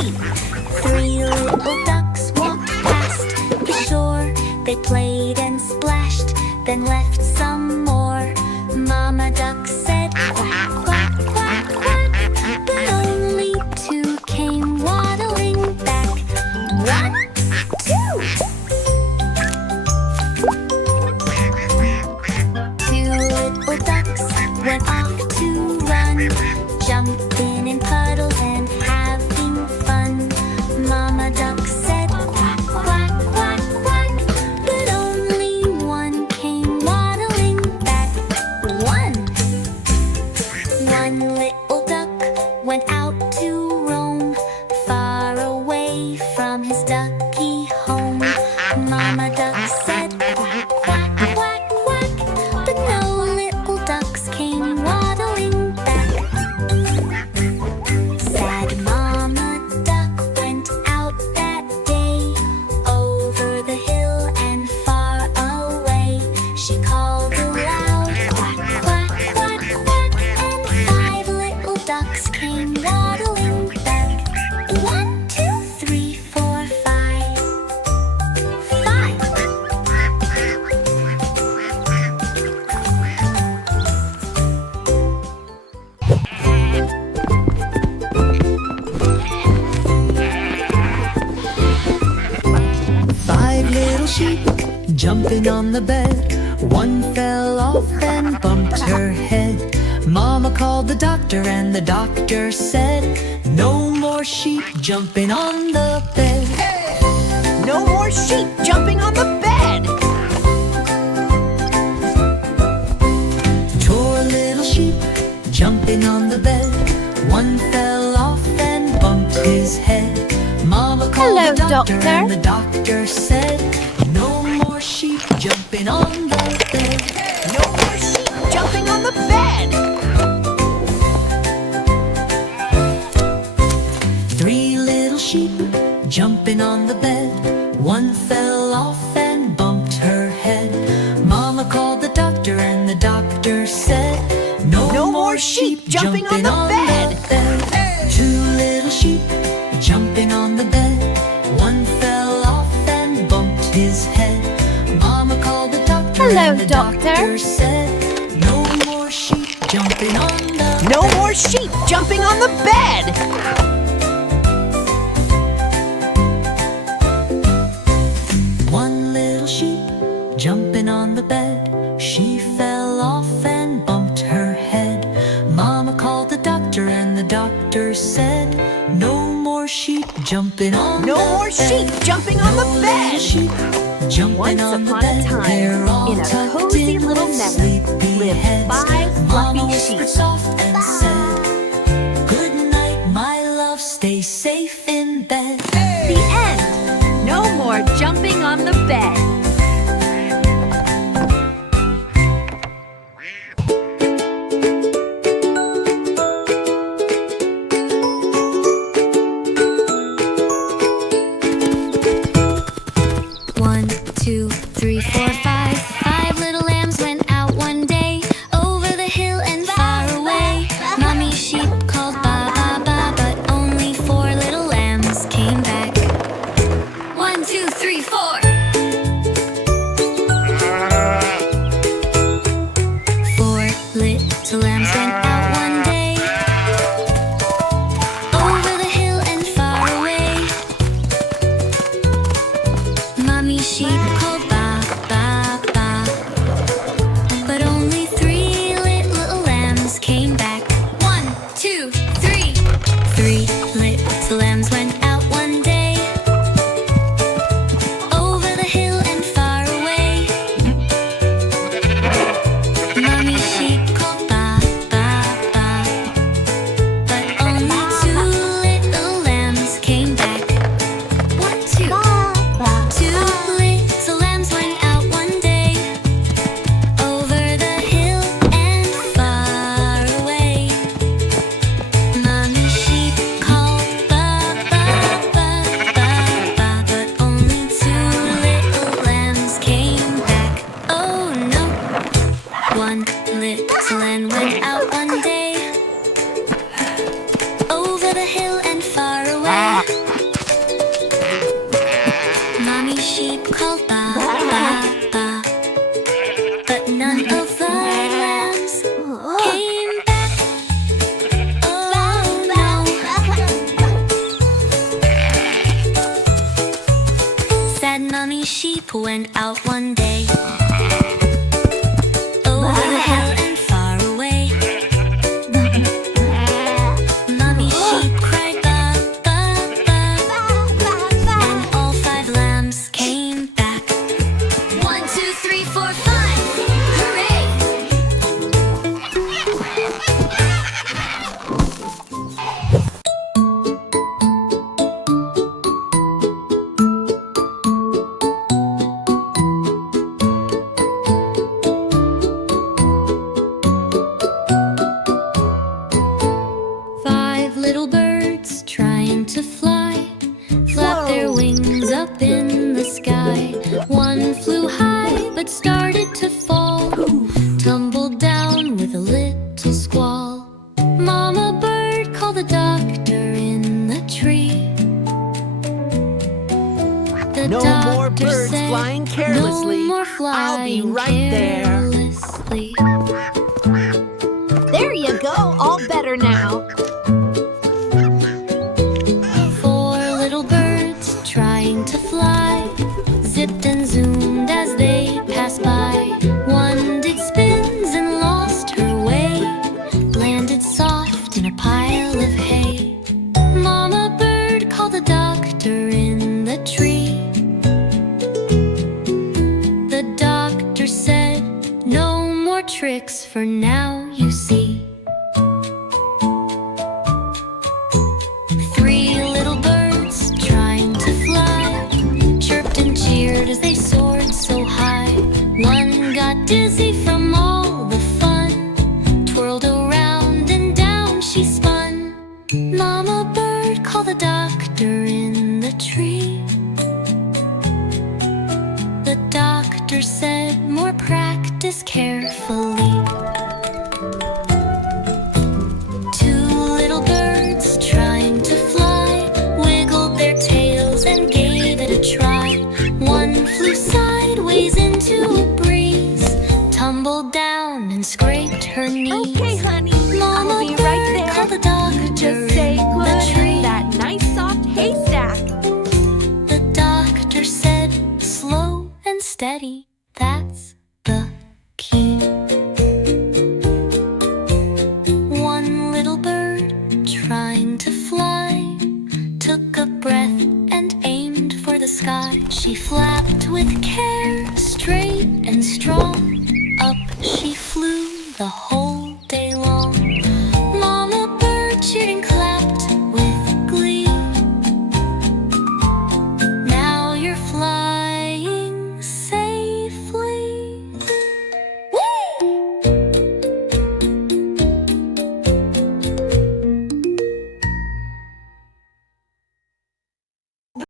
three. Three little ducks walked past the shore. They played and splashed, then left some more. Mama duck said quack, quack, quack, quack, but only two came waddling back. One, two. Two little ducks went off to run, jumping in puddles and having fun. Mama duck said quack, quack, quack, quack, but only one came waddling back. One little duck went out to roam, far away from his ducky home. Mama duck said quack, quack, quack, quack, but no little ducks came waddling back. Sad Mama duck went out that day, over the hill and far away. She called aloud, quack, quack, quack, quack, and five little ducks came waddling back. One, two, three, four, five. Five. 5 little sheep jumping on the bed. One fell off and bumped her head. Mama called the doctor and the doctor said, no more sheep jumping on the bed. No more sheep jumping on the bed. Poor little sheep jumping on the bed. One fell off and bumped his head. Mama called Hello, the doctor doctor. and the doctor said, no more sheep jumping on the bed. No more sheep jumping on the bed. 3 little sheep jumping on the bed. One fell off and bumped her head. Mama called the doctor and the doctor said, no more sheep jumping on the bed. 2 little sheep jumping on the bed. One fell off and bumped his head. Mama called the doctor Hello, and the doctor. doctor said, no more sheep jumping on the No more sheep jumping on the bed. 1 little sheep jumping on the bed. She fell off and bumped her head. Mama called the doctor and the doctor said, no more sheep jumping on No the more bed. sheep jumping on the No bed. little sheep jumping Once on the upon a bed. time, They're all in a tucked cozy in little with meadow, sleepy lived heads. 5 Mama fluffy whispered sheep. soft and said, good night, my love, stay safe in bed. The end. No more jumping on the bed. One, two, three, four, five. 5 little lambs went out one day, over the hill and far away. Mommy sheep called ba ba ba, but only 4 little lambs came back. 1, 2, 3, 4. 4 little lambs went out one day, over the hill and far away. Mommy sheep called ba ba ba, but only 3 little lambs came back. 1, 2, 3. 3 little lambs went out one day, over the hill and far away. Mommy sheep called ba ba ba, but only 2 little lambs came back. 1, 2. 2 little lambs Mommy sheep went out one day, over the hill and far away. Mommy sheep cried ba ba ba, and all 5 lambs came back. 1, 2, 3, 4, 5, hooray! 5 little birds trying to fly, flap their wings up in the sky. One flew high but started to fall, tumbled down with a little squall. Mama bird called the doctor in the tree. The No doctor more birds said, flying carelessly. No more I'll flying be right there. carelessly. There you go, all better now. 4 little birds trying to fly, zipped and zoomed as they passed by. One did spins and lost her way, landed soft in a pile of hay. Mama bird called the doctor in the tree. The doctor said, no more tricks for now, you see. 3 little birds trying to fly, chirped and cheered as they soared so high. One got dizzy from all the fun, twirled around and down she spun. Mama bird called the doctor in the tree. The doctor said, more practice carefully. 2 little birds trying to fly, wiggled their tails and gave it a try. One flew sideways into a breeze, tumbled down and scraped her knees. Okay, honey, Mama I'll be bird right there. called the doctor Just say in good the tree. in that nice soft haystack. The doctor said, slow and steady, that's the key. 1 little bird trying to fly, took a breath and aimed for the sky. She flapped with care, straight and strong, up she flew the whole